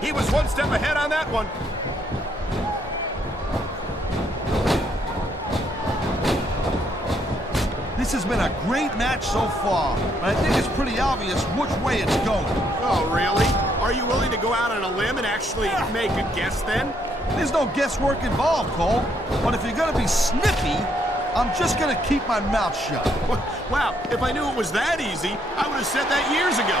He was one step ahead on that one. This has been a great match so far, but I think it's pretty obvious which way it's going. Oh, really? Are you willing to go out on a limb and actually make a guess then? There's no guesswork involved, Cole. But if you're gonna be snippy, I'm just gonna keep my mouth shut. Wow, if I knew it was that easy, I would have said that years ago.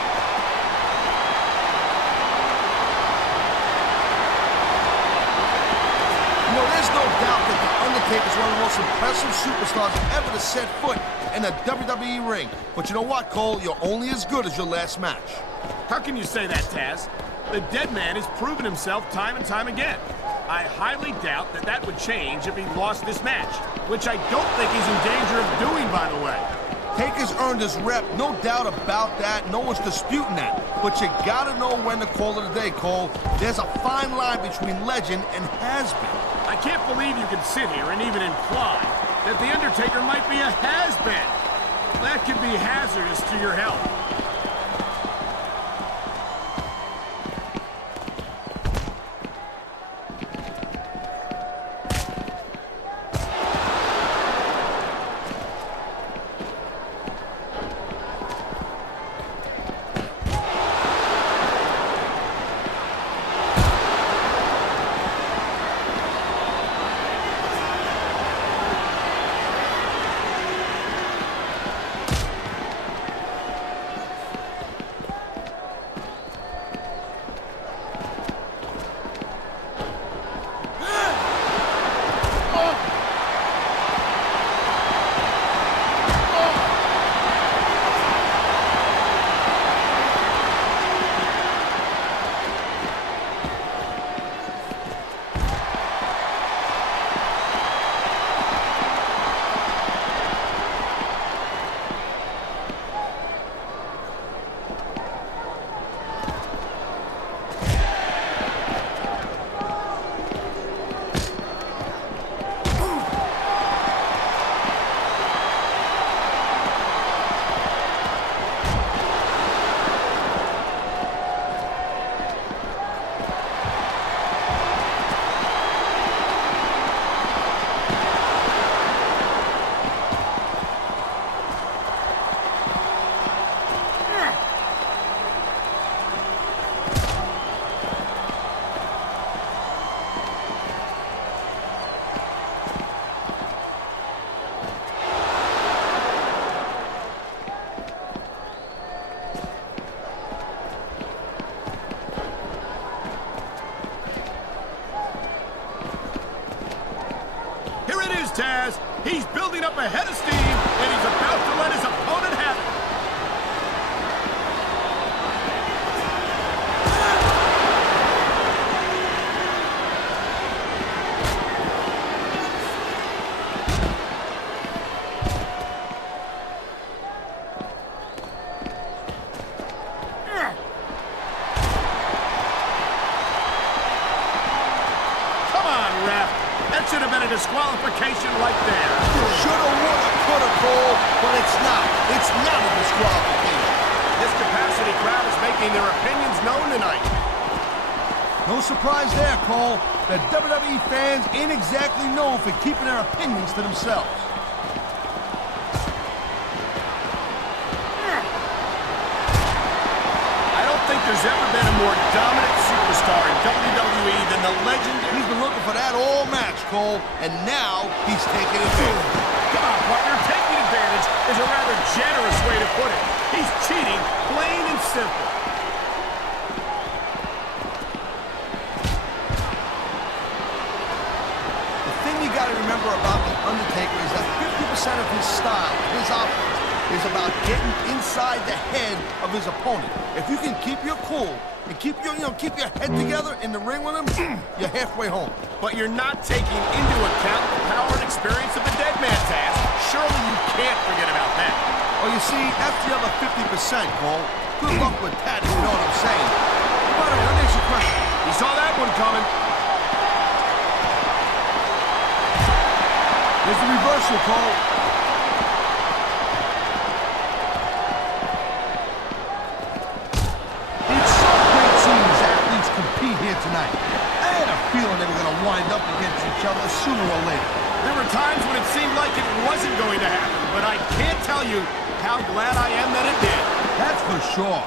You know, there's no doubt that The Undertaker is one of the most impressive superstars ever to set foot in a WWE ring. But you know what, Cole? You're only as good as your last match. How can you say that, Taz? The dead man has proven himself time and time again. I highly doubt that that would change if he lost this match, which I don't think he's in danger of doing, by the way. Taker's earned his rep, no doubt about that. No one's disputing that. But you gotta know when to call it a day, Cole. There's a fine line between legend and has-been. I can't believe you can sit here and even imply that The Undertaker might be a has-been. That could be hazardous to your health. Taz, he's building up a head of steam, and he's about to let his opponent have it. Come on, ref. That should have been a disqualification right there. Shoulda, woulda, coulda, Cole, but it's not. It's not a disqualification. This capacity crowd is making their opinions known tonight. No surprise there, Cole. The WWE fans ain't exactly known for keeping their opinions to themselves. I don't think there's ever been a more dominant superstar in WWE than the legend. He's been looking for that all match, Cole, and now he's taking advantage. Come on, partner. Taking advantage is a rather generous way to put it. He's cheating, plain and simple. The thing you got to remember about The Undertaker is that 50% of his style, his offense, is about getting inside the head of his opponent. If you can keep your cool and keep your head together in the ring with him, you're halfway home. But you're not taking into account the power and experience of the dead man, Taz. Surely you can't forget about that. Well, you see, that's the other 50%, Cole. Good luck with that, if you know what I'm saying. By the way, let me ask you a question. He saw that one coming. There's the reversal, Cole. It's so great seeing these athletes compete wind up against each other sooner or later. There were times when it seemed like it wasn't going to happen, but I can't tell you how glad I am that it did. That's for sure.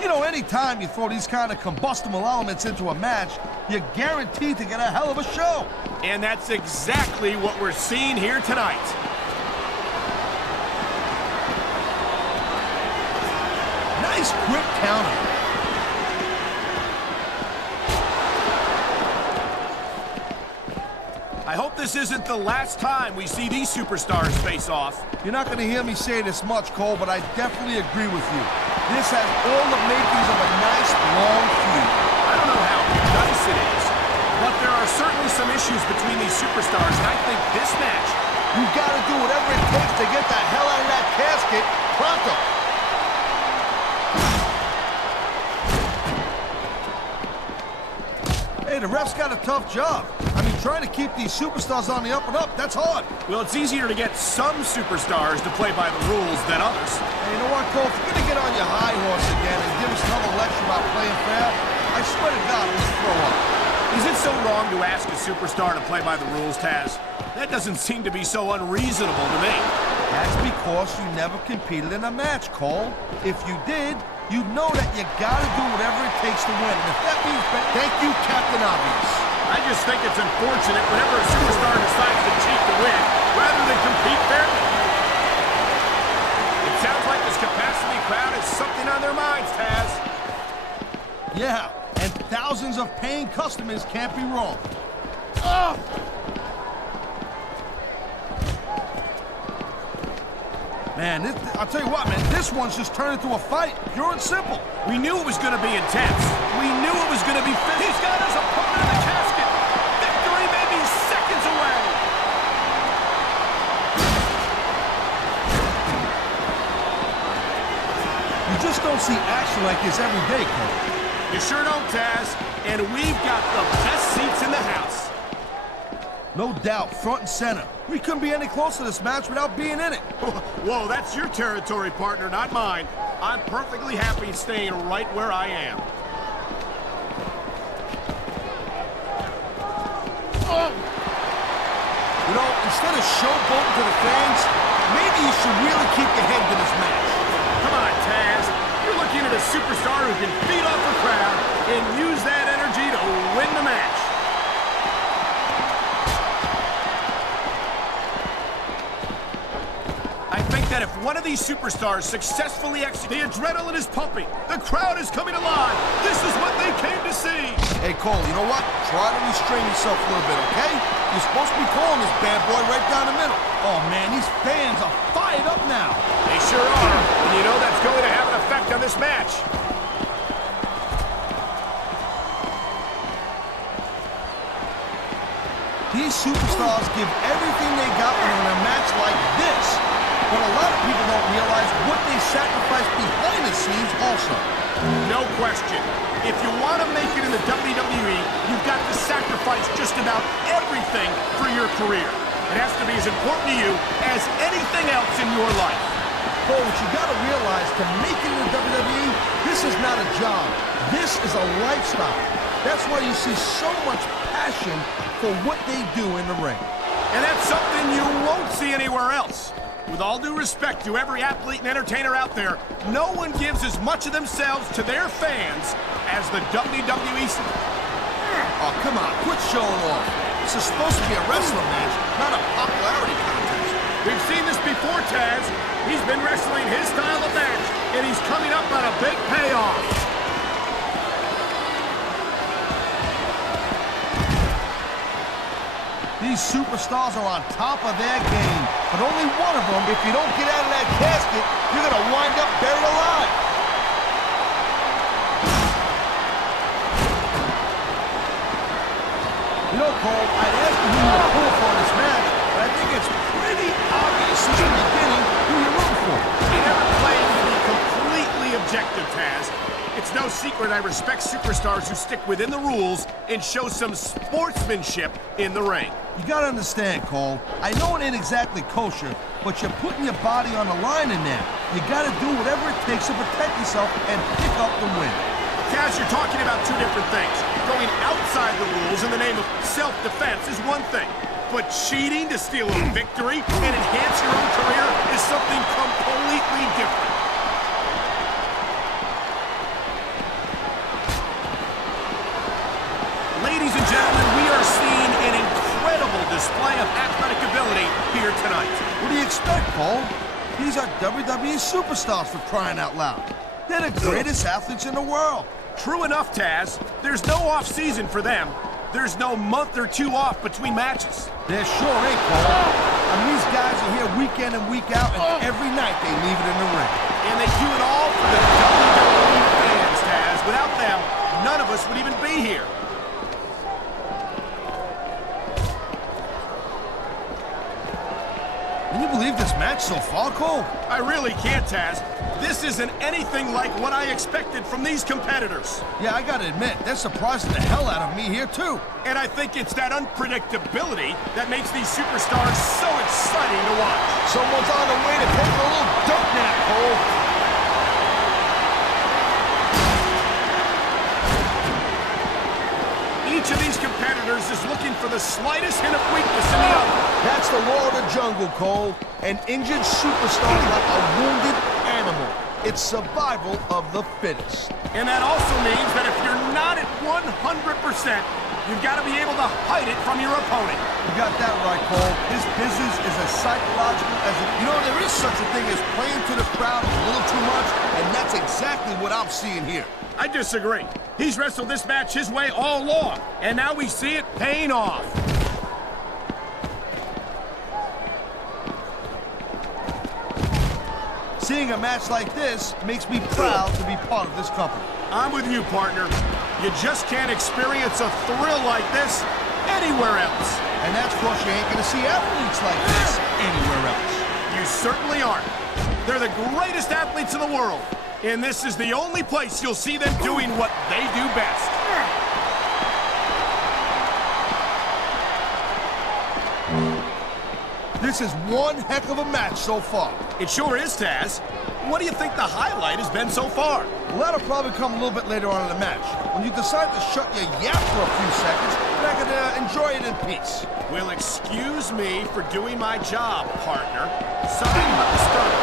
You know, anytime you throw these kind of combustible elements into a match, you're guaranteed to get a hell of a show. And that's exactly what we're seeing here tonight. Nice quick counter. I hope this isn't the last time we see these superstars face off. You're not going to hear me say this much, Cole, but I definitely agree with you. This has all the makings of a nice, long feud. I don't know how nice it is, but there are certainly some issues between these superstars, and I think this match... You got to do whatever it takes to get the hell out of that casket pronto. Hey, the ref's got a tough job. I mean, trying to keep these superstars on the up and up, that's hard. Well, it's easier to get some superstars to play by the rules than others. Hey, you know what, Cole? If you're going to get on your high horse again and give us another lecture about playing fair, I swear to God, let's throw up. Is it so wrong to ask a superstar to play by the rules, Taz? That doesn't seem to be so unreasonable to me. That's because you never competed in a match, Cole. If you did, you'd know that you got to do whatever it takes to win. And if that means... Thank you, Captain Obvious. I just think it's unfortunate whenever a superstar decides to cheat to win, rather than compete fairly. It sounds like this capacity crowd has something on their minds, Taz. Yeah, and thousands of paying customers can't be wrong. Oh! Man, I'll tell you what, man, this one's just turned into a fight, pure and simple. We knew it was going to be intense. We knew it was going to be fierce. He's got his opponent in the casket. Victory may be seconds away. You just don't see action like this every day, Cole. You sure don't, Taz. And we've got the best seats in the house. No doubt, front and center. We couldn't be any closer to this match without being in it. Whoa, that's your territory, partner, not mine. I'm perfectly happy staying right where I am. Oh. You know, instead of showboating to the fans, maybe you should really keep your head to this match. Come on, Taz. You're looking at a superstar who can feed off the crowd and use that energy to win the match. I think that if one of these superstars successfully executes, the adrenaline is pumping, the crowd is coming alive. This is what they came to see. Hey, Cole, you know what? Try to restrain yourself a little bit, okay? You're supposed to be calling this bad boy right down the middle. Oh, man, these fans are fired up now. They sure are, and you know that's going to have an effect on this match. These superstars give everything they got when they're in a match like this. But a lot of people don't realize what they sacrifice behind the scenes also. No question. If you want to make it in the WWE, you've got to sacrifice just about everything for your career. It has to be as important to you as anything else in your life. But what you got to realize, to make it in the WWE, this is not a job. This is a lifestyle. That's why you see so much passion for what they do in the ring. And that's something you won't see anywhere else. With all due respect to every athlete and entertainer out there, no one gives as much of themselves to their fans as the WWE. Oh, come on, quit showing off. This is supposed to be a wrestling match, not a popularity contest. We've seen this before, Taz. He's been wrestling his style of match, and he's coming up on a big payoff. These superstars are on top of their game, but only one of them, if you don't get out of that casket, you're going to wind up buried alive. You know, Cole, I'd ask you who you're pulling for in this match, but I think it's pretty obvious since the beginning who you're rooting for. You never claim to be completely objective, Taz. It's no secret I respect superstars who stick within the rules and show some sportsmanship in the ring. You gotta understand, Cole. I know it ain't exactly kosher, but you're putting your body on the line in there. You gotta do whatever it takes to protect yourself and pick up the win. Taz, Taz, you're talking about two different things. Going outside the rules in the name of self-defense is one thing, but cheating to steal a victory and enhance your own career is something completely different. Ladies and gentlemen, we are seeing an incredible display of athletic ability here tonight. What do you expect, Cole? These are WWE superstars, for crying out loud. They're the greatest athletes in the world. True enough, Taz. There's no off-season for them. There's no month or two off between matches. There sure ain't, Cole. I mean, these guys are here week in and week out, and every night they leave it in the ring. And they do it all for the WWE fans, Taz. Without them, none of us would even be here. Can you believe this match so far, Cole? I really can't, Taz. This isn't anything like what I expected from these competitors. Yeah, I gotta admit, they're surprising the hell out of me here, too. And I think it's that unpredictability that makes these superstars so exciting to watch. Someone's on the way to take a little dirt nap, Cole. Each of these competitors is looking for the slightest hint of weakness in the other. That's the law of the jungle, Cole. An injured superstar is like a wounded animal. It's survival of the fittest. And that also means that if you're not at 100%, you've got to be able to hide it from your opponent. You got that right, Cole. This business is as psychological as it... You know, there is such a thing as playing to the crowd a little too much, and that's exactly what I'm seeing here. I disagree. He's wrestled this match his way all along, and now we see it paying off. Seeing a match like this makes me proud to be part of this company. I'm with you, partner. You just can't experience a thrill like this anywhere else. And that's because you ain't gonna see athletes like this anywhere else. You certainly aren't. They're the greatest athletes in the world, and this is the only place you'll see them doing what they do best. This is one heck of a match so far. It sure is, Taz. What do you think the highlight has been so far? Well, that'll probably come a little bit later on in the match, when you decide to shut your yap for a few seconds, and I can enjoy it in peace. Well, excuse me for doing my job, partner. Sorry about the start.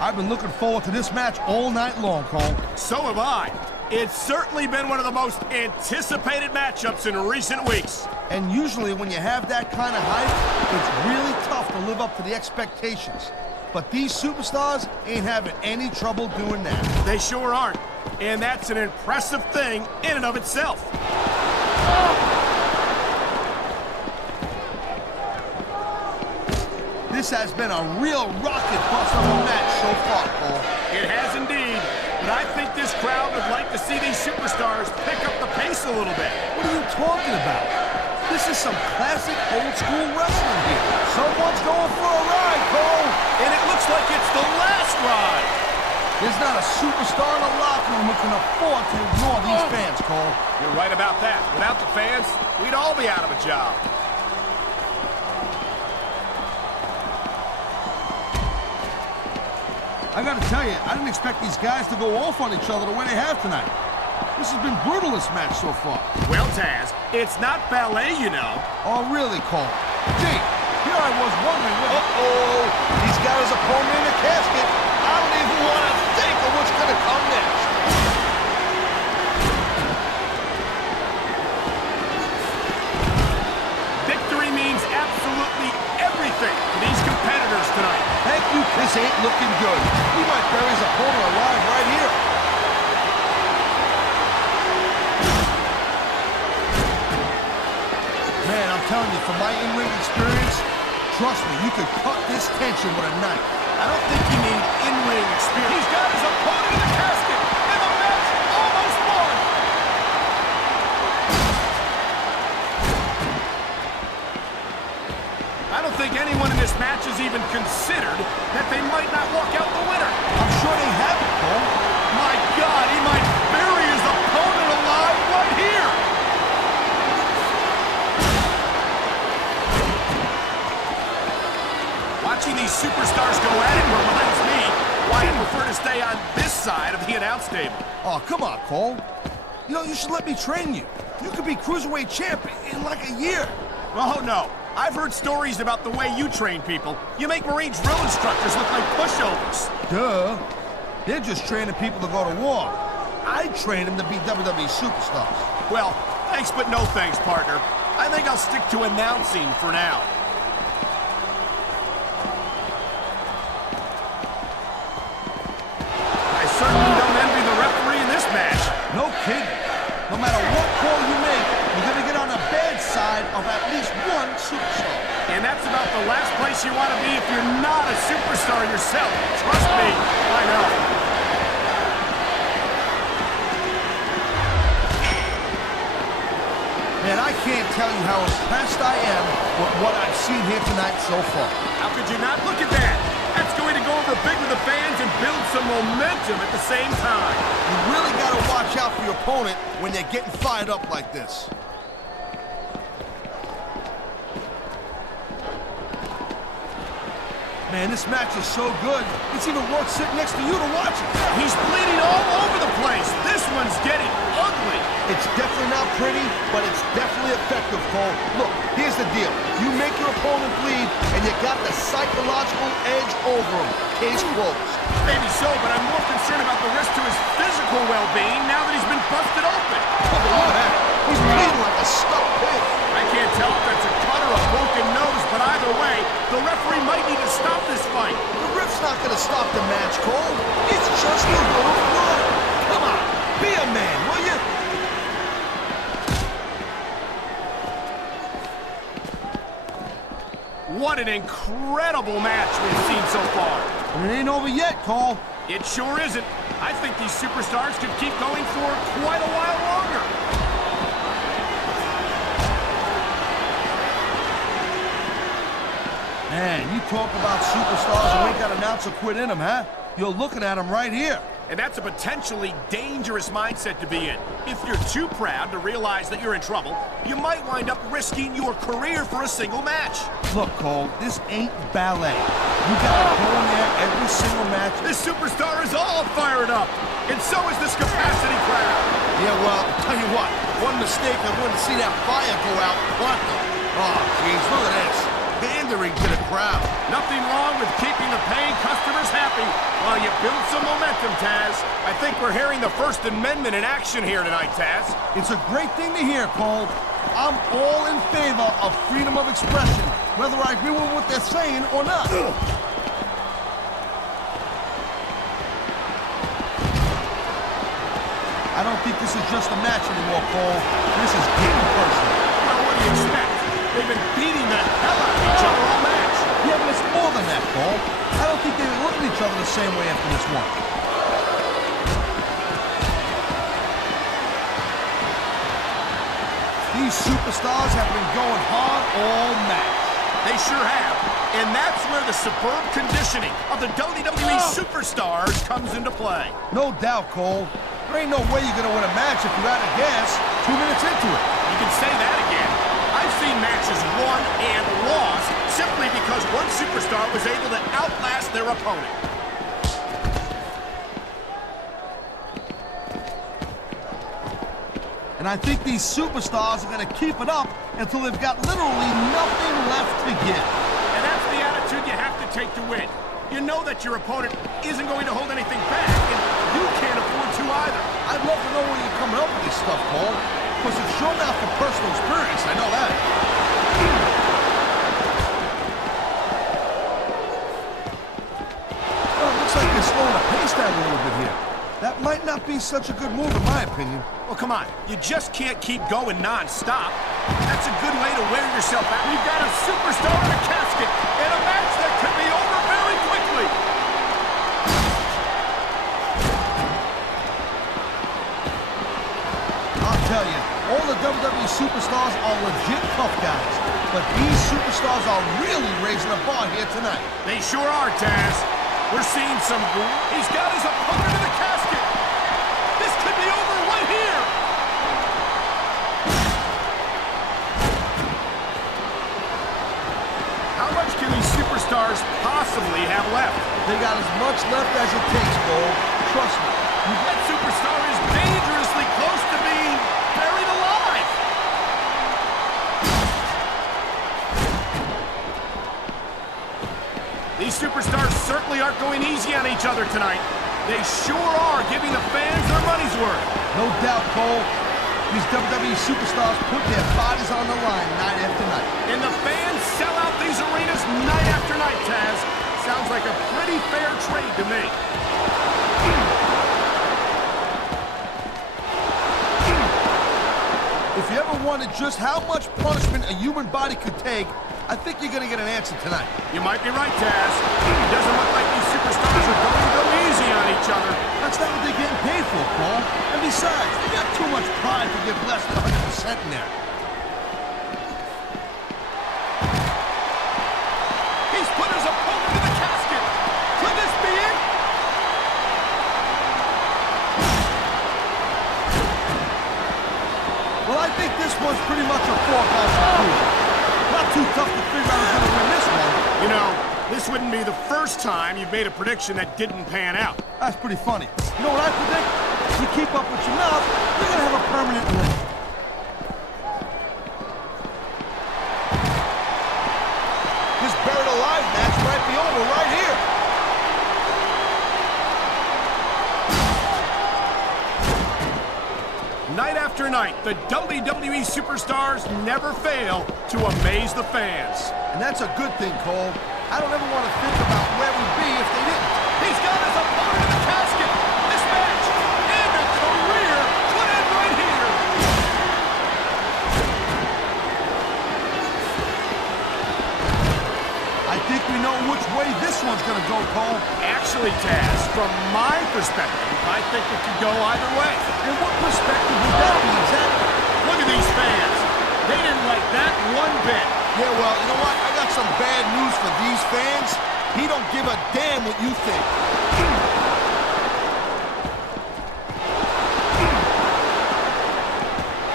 I've been looking forward to this match all night long, Cole. So have I. It's certainly been one of the most anticipated matchups in recent weeks. And usually when you have that kind of hype, it's really tough to live up to the expectations. But these superstars ain't having any trouble doing that. They sure aren't. And that's an impressive thing in and of itself. This has been a real rocket bust of a match so far, Cole. It has indeed. But I think this crowd would like to see these superstars pick up the pace a little bit. What are you talking about? This is some classic old-school wrestling here. Someone's going for a ride, Cole. And it looks like it's the last ride. There's not a superstar in the locker room who can afford to ignore these fans, Cole. You're right about that. Without the fans, we'd all be out of a job. I gotta tell you, I didn't expect these guys to go off on each other the way they have tonight. This has been brutal, this match so far. Well, Taz, it's not ballet, you know. Oh, really, Cole? Gee, here I was wondering what... Uh-oh! He's got his opponent in the casket. I don't even want to think of what's gonna come next. Victory means absolutely everything to these competitors tonight. Thank you, this ain't looking good. He might bury his opponent alive right here. Man, I'm telling you, from my in-ring experience, trust me, you could cut this tension with a knife. I don't think you need in-ring experience. He's got his opponent in the casket, and the match almost won. I don't think anyone in this match has even considered that they might not walk out the winner. I'm sure they haven't, Cole. My God, he might bury his opponent alive right here. Watching these superstars superstars go at it reminds me why I prefer to stay on this side of the announce table. Oh, come on, Cole. You know, you should let me train you. You could be Cruiserweight champ in like a year. Oh, no. I've heard stories about the way you train people. You make Marine drill instructors look like pushovers. Duh. They're just training people to go to war. I train them to be WWE superstars. Well, thanks but no thanks, partner. I think I'll stick to announcing for now. I certainly don't envy the referee in this match. No kidding. No matter what call you make, you're gonna get on the bad side of at least one superstar. And that's about the last place you want to be if you're not a superstar yourself. Trust me, I know. Man, I can't tell you how impressed I am with what I've seen here tonight so far. How could you not look at that? That's going to go over big with the fans and build some momentum at the same time. You really got to watch out for your opponent when they're getting fired up like this. Man, this match is so good, it's even worth sitting next to you to watch it. He's bleeding all over the place. This one's getting ugly. It's definitely not pretty, but it's definitely effective, Cole. Look, here's the deal. You make your opponent bleed, and you got the psychological edge over him. Case closed. Maybe so, but I'm more concerned about the risk to his physical well-being now that he's been busted open. Oh, look at that. He's bleeding like a stuck pig. I can't tell if that's a cut or a broken nose, but either way, the referee might need to stop this fight. The ref's not going to stop the match, Cole. It's just a little blood. Come on, be a man, will you? What an incredible match we've seen so far. And it ain't over yet, Cole. It sure isn't. I think these superstars could keep going for quite a while longer. Man, you talk about superstars who ain't got an ounce of quit in them, huh? You're looking at them right here. And that's a potentially dangerous mindset to be in. If you're too proud to realize that you're in trouble, you might wind up risking your career for a single match. Look, Cole, this ain't ballet. You gotta go in there every single match. This superstar is all fired up, and so is this capacity crowd. Yeah, well, tell you what, one mistake I wouldn't see that fire go out pronto. Oh, jeez, look at this. Pandering to the crowd. Nothing wrong with keeping the paying customers happy while you build some momentum, Taz. I think we're hearing the First Amendment in action here tonight, Taz. It's a great thing to hear, Cole. I'm all in favor of freedom of expression, whether I agree with what they're saying or not. I don't think this is just a match anymore, Cole. This is getting personal. Well, what do you expect? They've been beating the hell out of each other all match. Yeah, but it's more than that, Cole. I don't think they look at each other the same way after this one. These superstars have been going hard all match. They sure have. And that's where the superb conditioning of the WWE superstars comes into play. No doubt, Cole. There ain't no way you're gonna win a match if you're out of gas 2 minutes into it. You can say that again. I've seen matches won and lost simply because one superstar was able to outlast their opponent. And I think these superstars are gonna keep it up until they've got literally nothing left to give. And that's the attitude you have to take to win. You know that your opponent isn't going to hold anything back, and you can't afford to either. I'd love to know where you're coming up with this stuff, Cole. Because it's shown out from personal experience, I know that. Well, it looks like they're slowing the pace down a little bit here. That might not be such a good move, in my opinion. Well, come on. You just can't keep going non-stop. That's a good way to wear yourself out. We've got a superstar in a casket, and a match that could be over very quickly. I'll tell you, all the WWE superstars are legit tough guys. But these superstars are really raising the bar here tonight. They sure are, Taz. We're seeing some... He's got his opponent in the casket. This could be over right here. How much can these superstars possibly have left? They got as much left as it takes, Cole. Trust me. That superstar is dangerously close to being buried alive. These superstars certainly aren't going easy on each other tonight. They sure are giving the fans their money's worth. No doubt, Cole. These WWE superstars put their bodies on the line night after night. And the fans sell out these arenas night after night, Taz. Sounds like a pretty fair trade to me. If you ever wondered just how much punishment a human body could take, I think you're going to get an answer tonight. You might be right, Taz. It doesn't look like these superstars are going to go easy on each other. That's not what they're getting paid for, Cole. And besides, they got too much pride to give less than 100% in there. He's put his opponent in the casket. Could this be it? Well, I think this one's pretty much a foregone conclusion. Not too tough to figure out who's going to win this one. You know, this wouldn't be the first time you've made a prediction that didn't pan out. That's pretty funny. You know what I predict? If you keep up with your mouth, you're going to have a permanent win. This buried alive match might be over right here. Night after night, the WWE superstars never fail to amaze the fans. And that's a good thing, Cole. I don't ever want to think about where we'd be if they didn't. He's got his opponent in the casket. This match and a career could end right here. I think we know which way this one's going to go, Cole. Actually, Taz, from my perspective, I think it could go either way. And what perspective would that be exactly? Look at these fans. They didn't like that one bit. Yeah, well, you know what? I got some bad news for these fans. He don't give a damn what you think.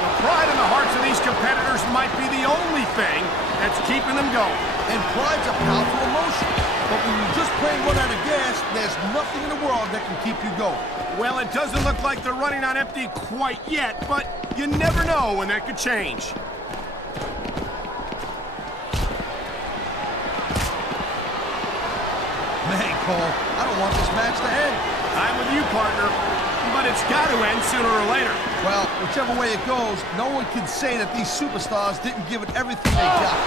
The pride in the hearts of these competitors might be the only thing that's keeping them going. And pride's a powerful emotion. But when you're just playing one out of gas, there's nothing in the world that can keep you going. Well, it doesn't look like they're running on empty quite yet, but you never know when that could change. Man, Cole, I don't want this match to end. I'm with you, partner, but it's got to end sooner or later. Well, whichever way it goes, no one can say that these superstars didn't give it everything they got.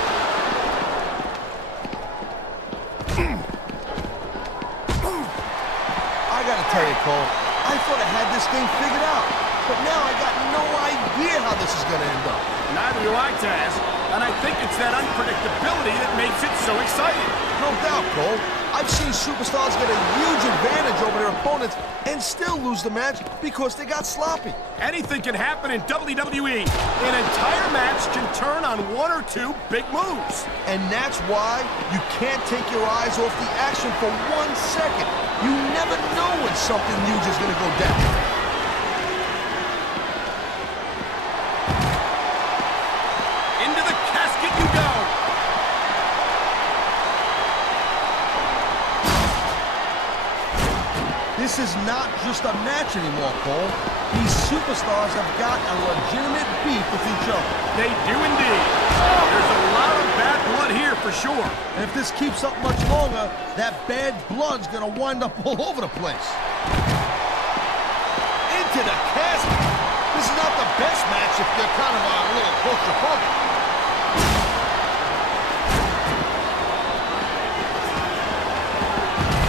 I gotta tell you, Cole, I thought I had this thing figured out, but now I got no idea how this is gonna end up. Neither do I, Taz, and I think it's that unpredictability that makes it so exciting. No doubt, Cole. I've seen superstars get a huge advantage over their opponents and still lose the match because they got sloppy. Anything can happen in WWE. An entire match can turn on one or two big moves. And that's why you can't take your eyes off the action for 1 second. You never know when something huge is going to go down. Into the casket you go. This is not just a match anymore, Cole. These superstars have got a legitimate beef with each other. They do indeed. There's a lot of bad blood here for sure. And if this keeps up much longer, that bad blood's gonna wind up all over the place. Into the casket. This is not the best match if you're kind of a little claustrophobic.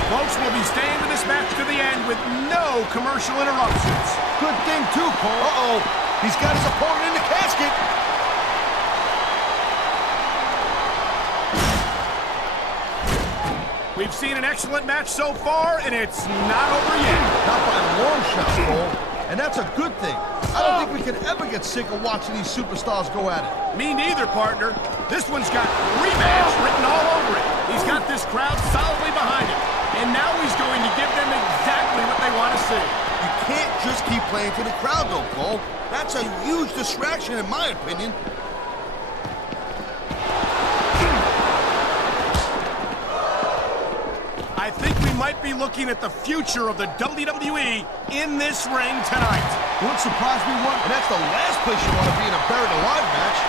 Folks will be staying with this match to the end with no commercial interruptions. Good thing, too, Cole. Uh-oh. He's got his opponent in the casket. We've seen an excellent match so far, and it's not over yet. Not by a long shot, Cole. And that's a good thing. I don't think we can ever get sick of watching these superstars go at it. Me neither, partner. This one's got rematch written all over it. He's got this crowd solidly behind him. And now he's going to give them exactly what they want to see. You can't just keep playing to the crowd, though, Cole. That's a huge distraction, in my opinion. I think we might be looking at the future of the WWE in this ring tonight. Wouldn't surprise me one. That's the last place you want to be in a buried alive match.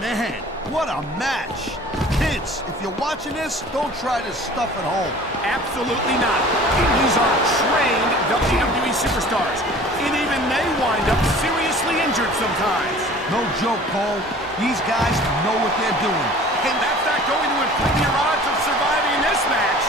Man, what a match. Kids, if you're watching this, don't try this stuff at home. Absolutely not. These are trained WWE superstars, and even they wind up seriously injured sometimes. No joke, Cole. These guys know what they're doing. And that's not going to improve your odds of surviving this match.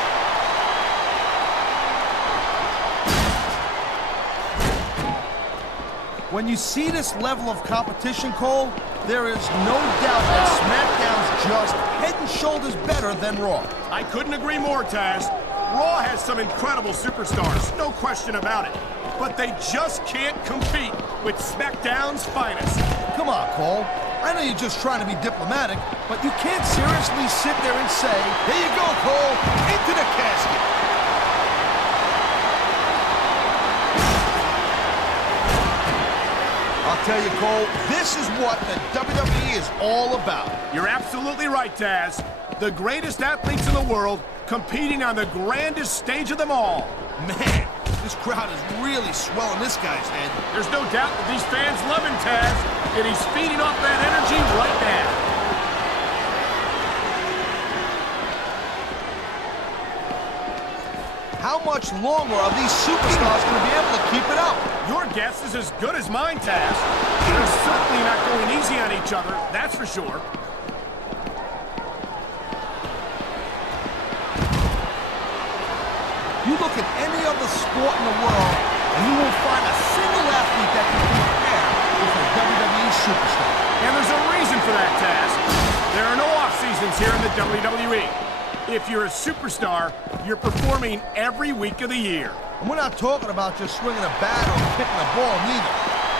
When you see this level of competition, Cole, there is no doubt that SmackDown's just head and shoulders better than Raw. I couldn't agree more, Taz. Raw has some incredible superstars, no question about it. But they just can't compete with SmackDown's finest. Come on, Cole. I know you're just trying to be diplomatic, but you can't seriously sit there and say, "Here you go, Cole, into the casket." I'll tell you, Cole, this is what the WWE is all about. You're absolutely right, Taz. The greatest athletes in the world competing on the grandest stage of them all. Man, this crowd is really swelling this guy's head. There's no doubt that these fans love him, Taz, and he's feeding off that energy right now. How much longer are these superstars going to be able to keep it up? Your guess is as good as mine, Taz. They're certainly not going easy on each other, that's for sure. You look at any other sport in the world, and you won't find a single athlete that can compare with a WWE superstar. And there's a reason for that, Taz. There are no off-seasons here in the WWE. If you're a superstar, you're performing every week of the year. And we're not talking about just swinging a bat or kicking a ball, neither.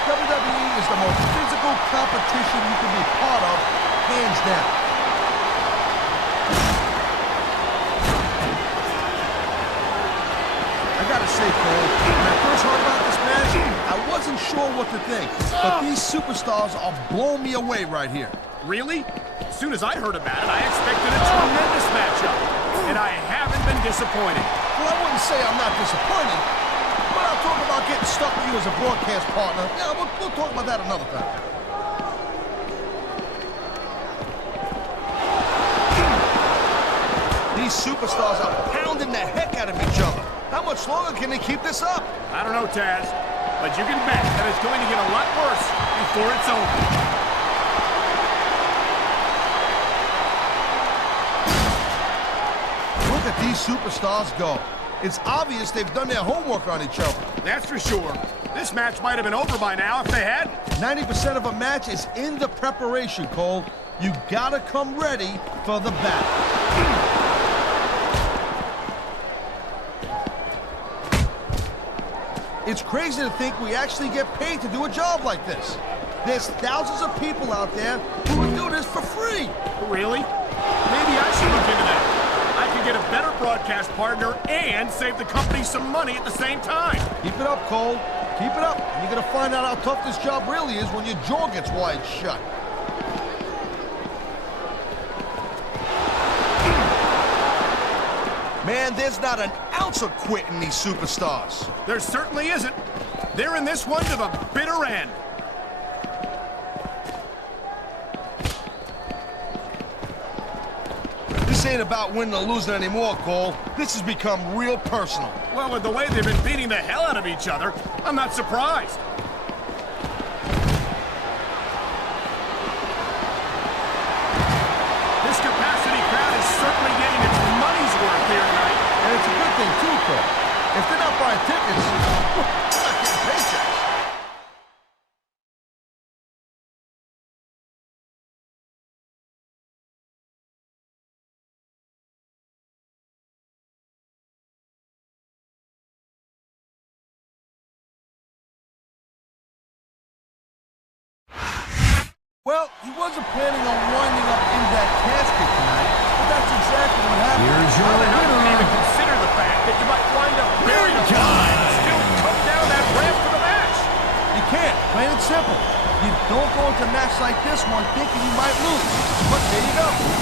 WWE is the most physical competition you can be part of, hands down. I gotta say, Cole, when I first heard about this match, I wasn't sure what to think. But these superstars are blowing me away right here. Really? As soon as I heard about it, I expected a tremendous matchup. And I haven't been disappointed. Well, I wouldn't say I'm not disappointed, but I'll talk about getting stuck with you as a broadcast partner. Yeah, we'll talk about that another time. These superstars are pounding the heck out of each other. How much longer can they keep this up? I don't know, Taz, but you can bet that it's going to get a lot worse before it's over. Look at these superstars go. It's obvious they've done their homework on each other. That's for sure. This match might have been over by now if they had. 90% of a match is in the preparation, Cole. You gotta come ready for the battle. It's crazy to think we actually get paid to do a job like this. There's thousands of people out there who would do this for free. Really? Maybe I should look into that. I could get a better broadcast partner and save the company some money at the same time. Keep it up, Cole. Keep it up. You're gonna find out how tough this job really is when your jaw gets wide shut. Man, there's not an ounce of quit in these superstars. There certainly isn't. They're in this one to the bitter end. This ain't about winning or losing anymore, Cole. This has become real personal. Well, with the way they've been beating the hell out of each other, I'm not surprised. This capacity crowd is certainly getting its money's worth here tonight. And it's a good thing, too, Cole. If they're not buying tickets, they're not getting paychecks. Well, he wasn't planning on winding up in that casket tonight, but that's exactly what happened. Here's your How the hell winner. can you even consider the fact that you might wind up buried alive and still come down that ramp for the match? You can't, plain and simple. You Don't go into a match like this one thinking you might lose. But there you go.